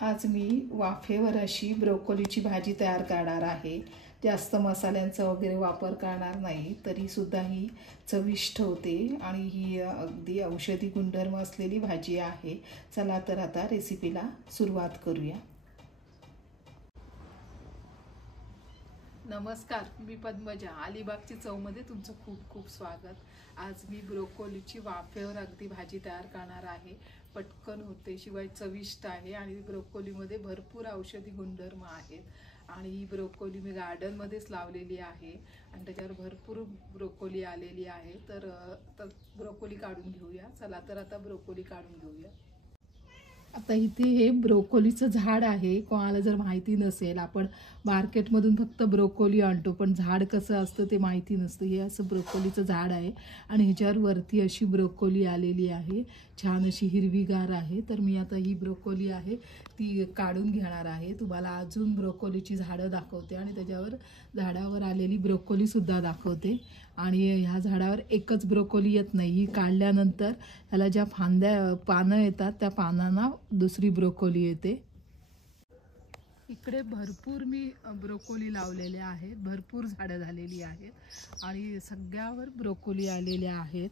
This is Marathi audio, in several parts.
आज मी वाफेवर अशी ब्रोकोलीची भाजी तयार करणार आहे। जास्त मसाल्यांचा वगैरे वापर करणार नाही, तरीसुद्धा ही चविष्ट होते आणि ही अगदी औषधी गुणधर्म असलेली भाजी आहे। चला तर आता रेसिपीला सुरुवात करूया। नमस्कार, मी पद्मजा। अलिबागची चवमध्ये तुमचं खूप खूप स्वागत। आज मी ब्रोकोलीची वाफेवर अगदी भाजी तयार करणार आहे। पटकन होते, शिवाय चविष्ट आहे आणि ब्रोकोलीमध्ये भरपूर औषधी गुणधर्म आहेत। आणि ही ब्रोकोली मी गार्डनमध्येच लावलेली आहे आणि त्याच्यावर भरपूर ब्रोकोली आलेली आहे। तर ब्रोकोली काढून घेऊया। चला तर आता ब्रोकोली काढून घेऊया। आता इथे हे ब्रोकोलीचं झाड आहे। कोणाला जर माहिती नसेल, आपण मार्केटमधून फक्त ब्रोकोली आणतो, पण झाड कसं असतं ते माहिती नसतं। हे असं ब्रोकोलीचं झाड आहे आणि ह्याच्यावर वरती अशी ब्रोकोली आलेली आहे, छान अशी हिरवीगार आहे। तर मी आता ही ब्रोकोली आहे ती काढून घेणार आहे। तुम्हाला अजून ब्रोकोलीची झाडं दाखवते आणि त्याच्यावर झाडावर आलेली ब्रोकोलीसुद्धा दाखवते। आणि ह्या झाडावर एकच ब्रोकोली येत नाही, ही काढल्यानंतर त्याला ज्या पानं येतात त्या पानांना दुसरी ब्रोकोली येते। इकडे भरपूर मी ब्रोकोली लावलेल्या आहेत, भरपूर झाडं झालेली आहेत आणि सगळ्यावर ब्रोकोली आलेल्या आहेत।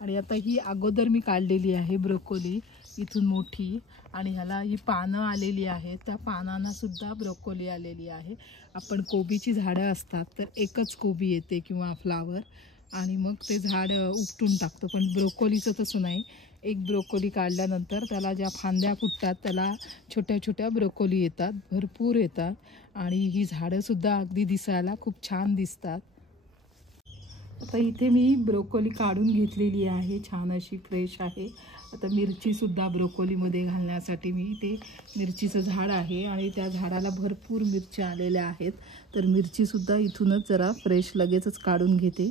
आणि आता ही अगोदर मी काढलेली आहे ब्रोकोली इथून मोठी, आणि ह्याला ही पानं आलेली आहेत, त्या पानांना सुद्धा ब्रोकोली आलेली आहे। आपण कोबीची झाडं असतात तर एकच कोबी येते किंवा फ्लावर आणि मग ते झाड उपटून टाकतो, पण ब्रोकोलीचं तसं नाही। एक ब्रोकोली काढल्यानंतर त्याला ज्या फांद्या फुटतात त्याला छोट्या छोट्या ब्रोकोली येतात, भरपूर येतात आणि ही झाडंसुद्धा अगदी दिसायला खूप छान दिसतात। आता इथे मी ब्रोकोली काढून घेतलेली आहे, छान अशी फ्रेश आहे। आता मिरचीसुद्धा ब्रोकोलीमध्ये घालण्यासाठी मी इथे मिरचीचं झाड आहे आणि त्या झाडाला भरपूर मिरच्या आलेल्या आहेत, तर मिरचीसुद्धा इथूनच जरा फ्रेश लगेचच काढून घेते।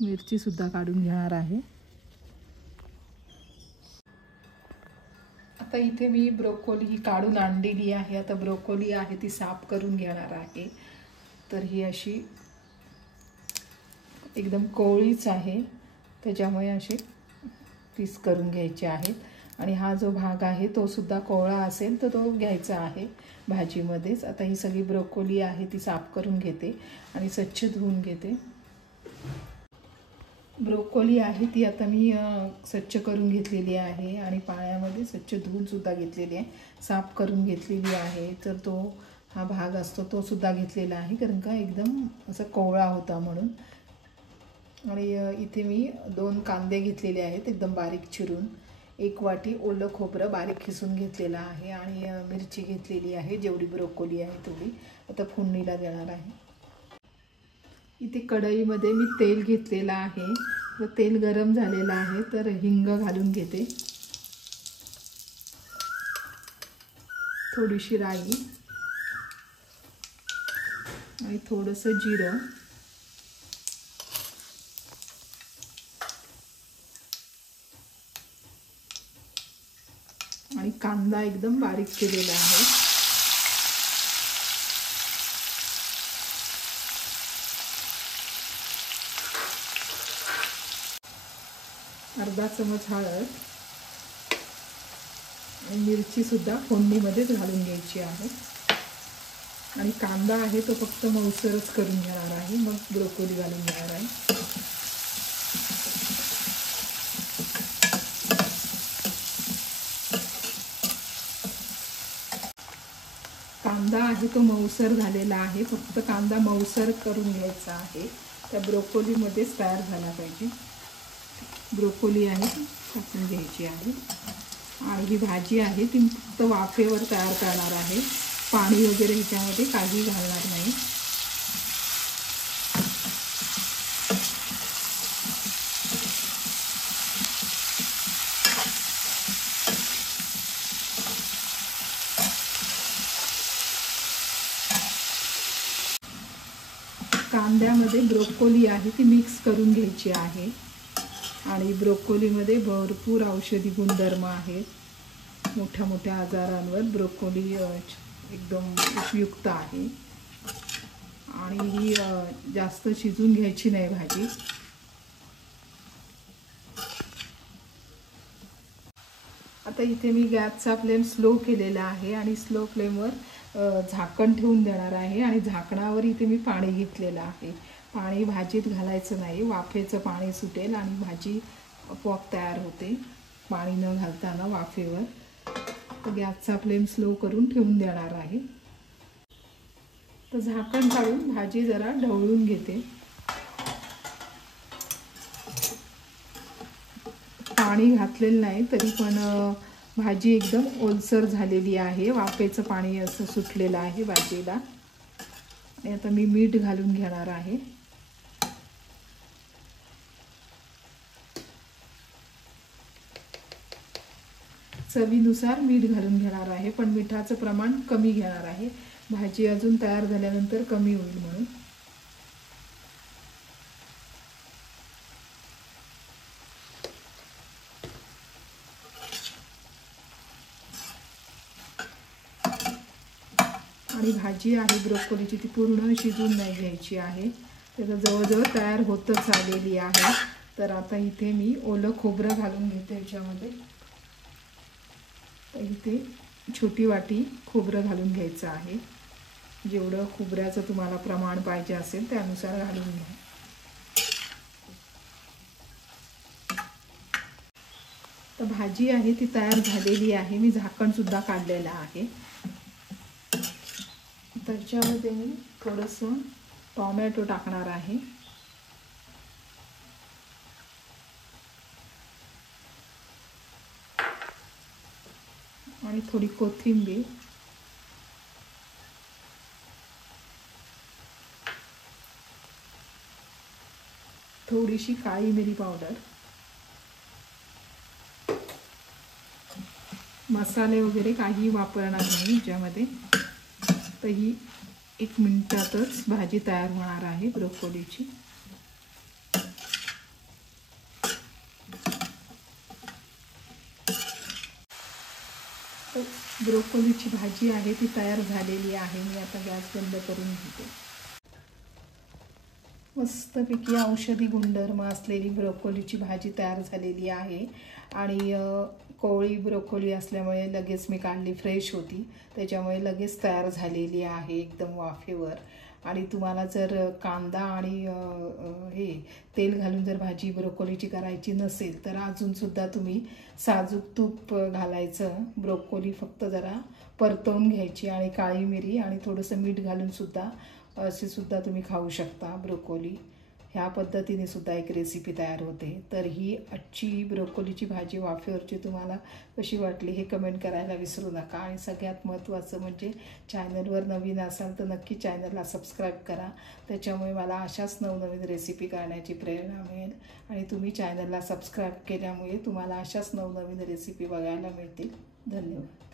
मिरचीसुद्धा काढून घेणार आहे। आता इथे मी ब्रोकोली ही काढून आणलेली आहे। आता ब्रोकोली आहे ती साफ करून घेणार आहे। तर ही अशी एकदम कोवळीच आहे, त्याच्यामुळे असे पीस करून घ्यायचे आहेत। आणि हा जो भाग आहे तो सुद्धा कोवळा असेल तर तो घ्यायचा आहे भाजीमध्येच। आता ही सगळी ब्रोकोली आहे ती साफ करून घेते आणि स्वच्छ धुवून घेते। ब्रोकोली आहे ती आता मी स्वच्छ करून घेतलेली आहे आणि पाण्यामध्ये स्वच्छ धुवूनसुद्धा घेतलेली आहे, साफ करून घेतलेली आहे। तर तो हा भाग असतो तो सुद्धा घेतलेला आहे, कारण का एकदम असा कोवळा होता म्हणून। आणि इथे मी 2 कांदे घेतलेले आहेत एकदम बारीक चिरून, 1 वाटी ओलं खोबरं बारीक खिसून घेतलेलं आहे आणि मिरची घेतलेली आहे, जेवढी ब्रोकोली आहे तेवढी। आता फोडणीला देणार आहे। इथे कढईमध्ये मी तेल घेतलेलं आहे, तर तेल गरम झालेलं आहे, तर हिंग घालून घेते, थोडीशी राई आणि थोडंसं जिरं आणि कांदा एकदम बारीक केलेला आहे। अर्धा चमच हळद आणि मिरचीसुद्धा फोडणीमध्येच घालून घ्यायची आहे। आणि कांदा आहे तो फक्त मऊसरच करून घेणार आहे, मग ब्रोकोली घालून घेणार आहे। कांदा आहे तो मऊसर झालेला आहे, फक्त कांदा मऊसर करून घ्यायचा आहे, त्या ब्रोकोलीमध्येच तयार झाला पाहिजे। ब्रोकोली आहे ती टाकून घ्यायची आहे आणि ही भाजी आहे ती फक्त वाफेवर तयार करणार आहे, पाणी वगैरे ह्याच्यामध्ये काही घालणार नाही। कांद्यामध्ये ब्रोकोली आहे ती मिक्स करून घ्यायची आहे आणि ब्रोकोलीमध्ये भरपूर औषधी गुणधर्म आहेत। मोठ्या मोठ्या आजारांवर ब्रोकोली एकदम उपयुक्त आहे आणि ही जास्त शिजून घ्यायची नाही भाजी। आता इथे मी गॅसचा फ्लेम स्लो केलेला आहे आणि स्लो फ्लेमवर झाकण ठेवून देणार आहे आणि झाकणावर इथे मी पाणी घेतलेलं आहे. पाणी भाजीत घालायचं नाही, वाफेचं पाणी सुटेल आणि भाजी आपोआप तयार होते पाणी न घालताना वाफेवर. तर गॅसचा फ्लेम स्लो करून ठेवून देणार आहे. तर झाकण काढून भाजी जरा ढवळून घेते. पाणी घातलेलं नाही तरी पण भाजी एकदम ओलसर झालेली आहे. वाफेचं पाणी असं सुटलेलं आहे भाजीला. आणि आता मी मीठ घालून घेणार आहे. चवीनुसार मीठ घालून घेणार आहे, पण मिठाचं प्रमाण कमी घेणार आहे. भाजी अजून तयार झाल्यानंतर कमी होईल म्हणून. आणि भाजी आहे ब्रोकोलीची ती पूर्ण शिजून नाही घ्यायची आहे. त्याचं जवळजवळ तयार होतच आलेली आहे. तर आता इथे मी ओलं खोबरं घालून घेते याच्यामध्ये. तर इथे छोटी वाटी खोबरं घालून घ्यायचं आहे. जेवढं खोबऱ्याचं तुम्हाला प्रमाण पाहिजे असेल त्यानुसार घालून घ्या. तर भाजी आहे ती तयार झालेली आहे. मी झाकणसुद्धा काढलेलं आहे. त्याच्यामध्ये मी थोडंसं टोमॅटो टाकणार आहे. आणि थोडी कोथिंबीर. थोडीशी काळी मिरी पावडर. मसाले वगैरे काही वापरणार नाही याच्यामध्ये. तर ही 1 मिनिटातच भाजी तयार होणार आहे ब्रोकोलीची. तर ब्रोकोलीची भाजी आहे ती तयार झालेली आहे. मी आता गॅस बंद करून घेते. मस्तपैकी औषधी गुणधर्म असलेली ब्रोकोलीची भाजी तयार झालेली आहे. आणि कोवळी ब्रोकोली असल्यामुळे लगेच मी काढली, फ्रेश होती, त्याच्यामुळे लगेच तयार झालेली आहे एकदम वाफेवर. आणि तुम्हाला जर कांदा आणि हे तेल घालून जर भाजी ब्रोकोलीची करायची नसेल तर अजूनसुद्धा तुम्ही साजूक तूप घालायचं. ब्रोकोली फक्त जरा परतवून घ्यायची आणि काळी मिरी आणि थोडंसं मीठ घालूनसुद्धा असे सुद्धा तुम्ही खाऊ शकता ब्रोकोली. ह्या पद्धतीने सुद्धा एक रेसिपी तयार होते. तर ही आजची ब्रोकोलीची भाजी वाफेवरची तुम्हाला कशी वाटली हे कमेंट करायला विसरू नका. आणि सगळ्यात महत्त्वाचं म्हणजे चॅनलवर नवीन असाल तर नक्की चॅनलला सबस्क्राईब करा. त्याच्यामुळे मला अशाच नवनवीन रेसिपी करण्याची प्रेरणा मिळेल. आणि तुम्ही चॅनलला सबस्क्राईब केल्यामुळे तुम्हाला अशाच नवनवीन रेसिपी बघायला मिळतील. धन्यवाद.